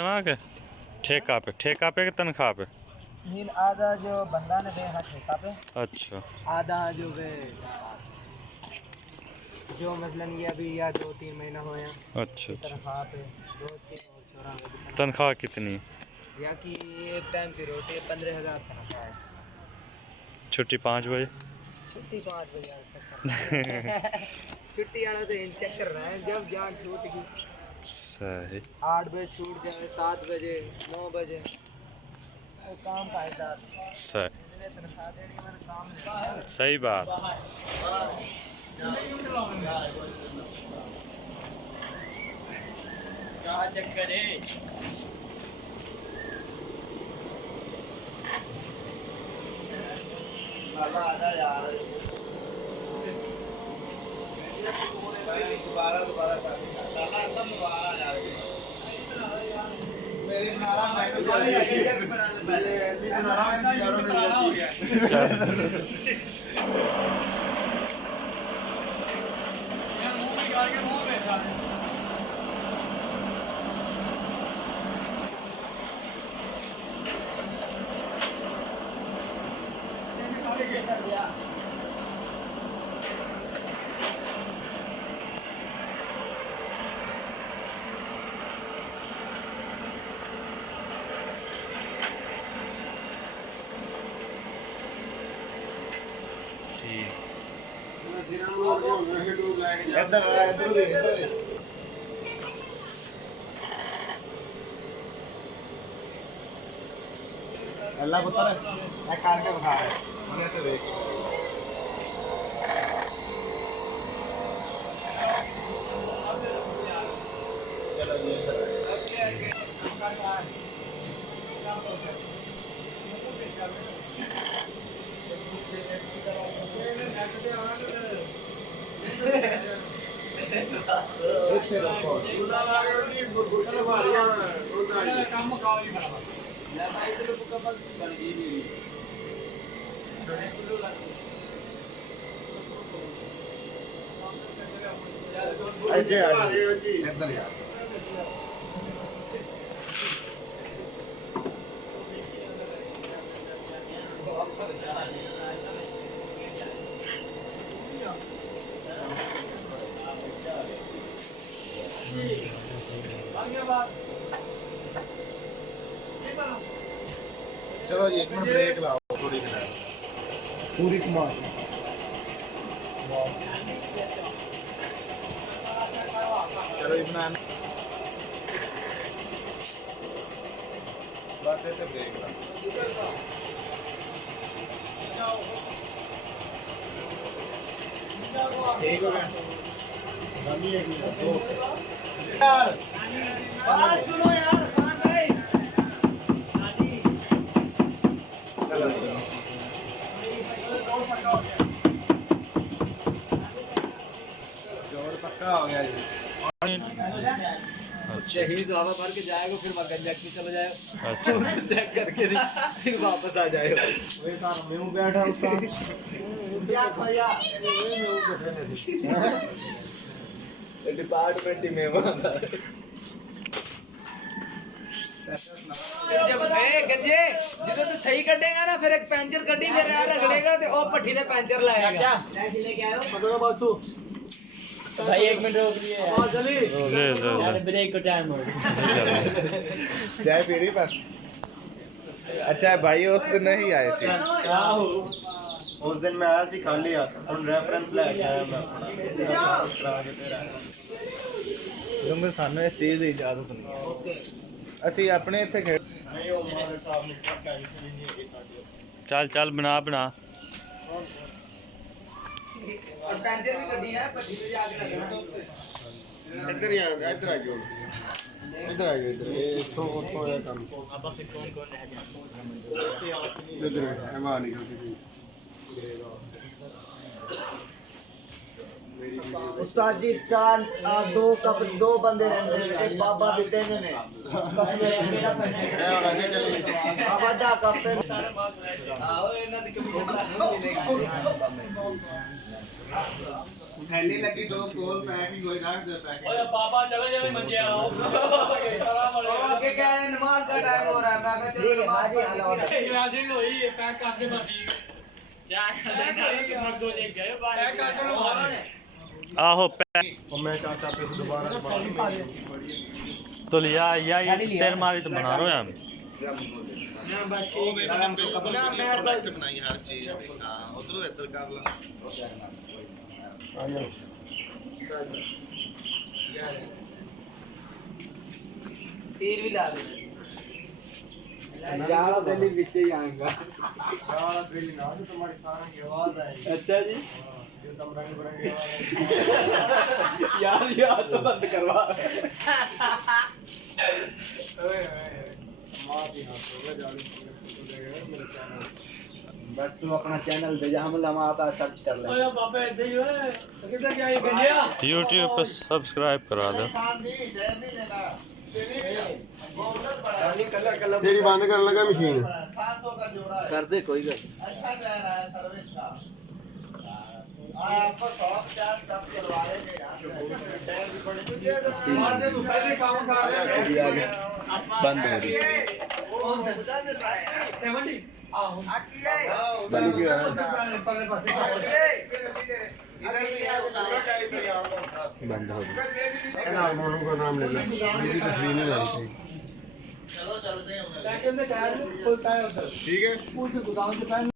वहाँ के ठेका पे कि तनख्वाह पे? मीन आधा जो बंदा ने दे हाँ ठेका पे। अच्छा। आधा जो वे जो मसलन ये अभी या 2-3 महीना हो या अच्छा अच्छा। तनख्वाह पे 2-3 और छोरा तनख्वाह कितनी? या कि एक टाइम की रोटी 15,000 तनख्वाह है। छुट्टी 5 बजे। छुट्टी 5 बजे चक्कर छुट्टी वाला तो चक्कर रहा है जब जान छूट गई। सही। 8 बजे छूट जाए 7 बजे 9 बजे काम का हिसाब सही बात। क्या चक्कर है? आजा यार दोबारा मेरे नारा अल्लाह पुत्र है काट के बखा है हमने से देख चलो चलो जी 1 मिनट ब्रेक लाओ थोड़ी पूरी कमाल चलो इतना बस ऐसे ब्रेक लाओ ठीक हो गया यार बात सुनो यार खान भाई जोड़ पक्का हो गया जी शहीद हवा भर के जाएगा फिर गंजा की चला जाएगा। अच्छा चेक करके फिर वापस आ जाएगा वही सारा मैं बैठा उस्ताद क्या खोया डिपार्टमेंट में वहां जब गंजे जिधर तो सही कटेगा ना फिर एक पंचर कटी फिर रगड़ेगा तो ओ पट्टी ने पंचर लाएगा। अच्छा ऐसे लेके आयो पकड़ो बासु भाई 1 मिनट रोक दिए यार जल्दी यार ब्रेक का टाइम हो चाय पी रही पर अच्छा भाई उस दिन नहीं आए थे उस दिन मैं आया सी खाली आता हम रेफरेंस लेके आया मैं करा के तेरा क्योंकि सानू इस चीज की इजाजत नहीं है ओके ਅਸੀਂ ਆਪਣੇ ਇੱਥੇ ਖੇਡ ਨਹੀਂ ਉਹ ਮਾਰੇ ਸਾਹਿਬ ਨੂੰ ਪੱਕਾ ਨਹੀਂ ਹੈਗੀ ਸਾਡੇ ਚੱਲ ਚੱਲ ਬਣਾ ਬਣਾ और पैंचर भी गड्डी है पट्टी पे जाके रखना इधर ही इधर आ जाओ इधर आ जाओ इधर ये तो है काम अब फिर कौन है इधर एमान निकल उस्ताद जी चार दो बंदे रहते हैं एक बाबा भी देने ने कसमे मेरा बाबा दा कपे आओ इन्हां दी थैली लगी 2 कोल पैकिंग होई ना पैकिंग ओए बाबा चले जावे मंजे आओ सलाम अलैकुम कह रहे नमाज का टाइम हो रहा है मैं कहा चलो नमाज पढ़ ली ग्लासिंग होई पैक कर दे बस ठीक आहो और मैं चाचा पे से दोबारा तो लिया या ये तेर मारी तो बना रहे हैं बनाई हर चीज उधरों इधर कर ला सीर भी ला दे ज्यादा दिल्ली पीछे ही आएगा सारा दिल ना से तुम्हारी सारंग की आवाज आएगी अच्छा जी ये तुम रंग बिरंगे आवाज यार ये हाथ तो बंद करवा मां की हाथ होगा जाली फोटो देगा मेरे चैनल बस तू अपना चैनल दे जा हम लमा आता सर्च कर ले ओए बाबा इधर ही है किधर क्या ये गंजिया YouTube पे सब्सक्राइब करा दो तेरी बंद कर लगा मशीन कर दे कोई गल अच्छा कह रहा है सर्विस का आपको 150 कम करवाएंगे यार मार दे तू पहले काम करा दे बंद हो गई 70 आओ बन गया पकड़ पासे बंद हो गई नाम मोनू का नाम ले लो मेरी तस्वीर नहीं लानी चाहिए लेकिन टायर कोई टायर उधर ठीक है पूछ गोदाम से